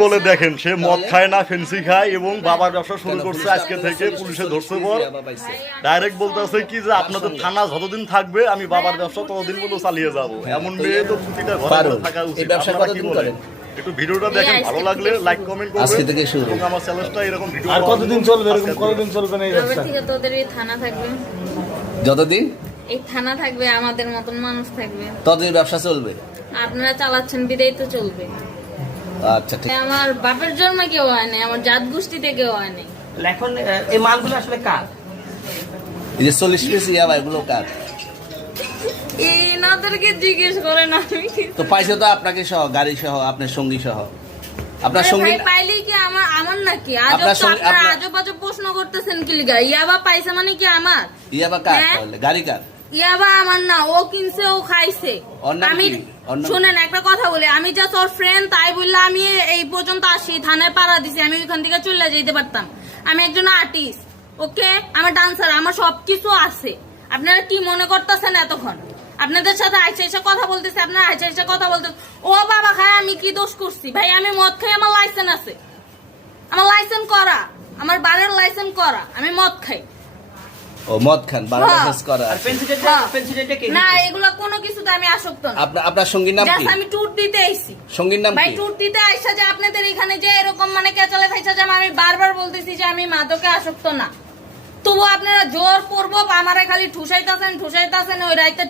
বলে দেখেন, সে মদ খায় না, ফেন্সি খায় এবং বাবার ব্যবসা শুরু করছে আজকে থেকে। পুলিশে ধরছে পর ডাইরেক্ট বলতেছে কি যে আপনাদের থানা যতদিন থাকবে আমি বাবার ব্যবসা ততদিন পর্যন্ত চালিয়ে যাব। এমন মেয়ে তো প্রতিটা ঘরে থাকা উচিত। আপনারা কি বলেন? একটু ভিডিওটা দেখেন, ভালো লাগলে লাইক কমেন্ট করবেন আজকে থেকে শুরু। এবং আমার চ্যানেলটা এরকম ভিডিও আর কতদিন চলবে, এরকম কতদিন চলবে না এই রবিবার ব্যবসা? থেকে তোদের এই থানা থাকবে, যতদিন এই থানা থাকবে, আমাদের মতন মানুষ থাকবে। ততদিন ব্যবসা চলবে। আপনারা চালাচ্ছেন বিদায় তো চলবে। আচ্ছা ঠিক। আমার বাপের জন্মে কেউ হয় নাই, আমার জাত গোষ্ঠীতে কেউ হয় নাই। এখন এই মালগুলো আসলে কার? এই যে 40 পিস ইয়াবা এগুলো কার? এনাদেরকে জিজ্ঞেস করেন, আমি কি তো পাইছে তো আপনাকে সহ, গাড়ি সহ, আপনার সঙ্গী সহ। আপনার আরে সঙ্গী ভাই, পাইলেই কি আমার নাকি? আজব আপনার তো সঙ্গে- আপনারা আপনার- আজব আজব প্রশ্ন করতেছেন কি লিগা? ইয়াবা পাইছে মানে কি আমার? ইয়াবা কার হ্যাঁ? তাহলে? গাড়ি কার? ইয়াবা আমার না, ও কিনছে, ও খাইছে। ওর নাম আমি কি? ওর নাম শুনেন একটা কথা বলি, আমি জাস্ট ওর ফ্রেন্ড, তাই বললে আমি এই পর্যন্ত আসি, থানায় পাড়া দিছি, আমি ওইখান থেকে চলে যেতে পারতাম। আমি একজন আর্টিস্ট, ওকে, আমার ডান্সার, আমার সবকিছু আছে। আপনারা কি মনে করতেছেন এতক্ষণ? আপনাদের সাথে আইসা এসে কথা বলতেছে, আপনারা আইসা এসে কথা বলতেছে। ও বাবা খায়, আমি কি দোষ করছি? ভাই আমি মদ খাই, আমার লাইসেন্স আছে, আমার লাইসেন্স করা, আমার বারের লাইসেন্স করা, আমি মদ খাই। ও মদ খান, হ্যাঁ। বারবার করা আর আছে। পেন্সিলটা কে? না, এগুলো কোনো কিছুতে আমি আসক্ত না। আপনার সঙ্গীর নাম কি? জাস্ট আমি ট্যুর দিতে আইছি। সঙ্গীর নাম ভাই কি? ট্যুর দিতে আইসা যে আপনাদের এখানে যে এরকম মানে কেচালে খাইছা যে আমি বারবার বলতেছি যে আমি মাদকে আসক্ত না, তবু আপনারা জোর পূর্বক আমারে খালি ঠুসাইতাছেন ওই রাইতে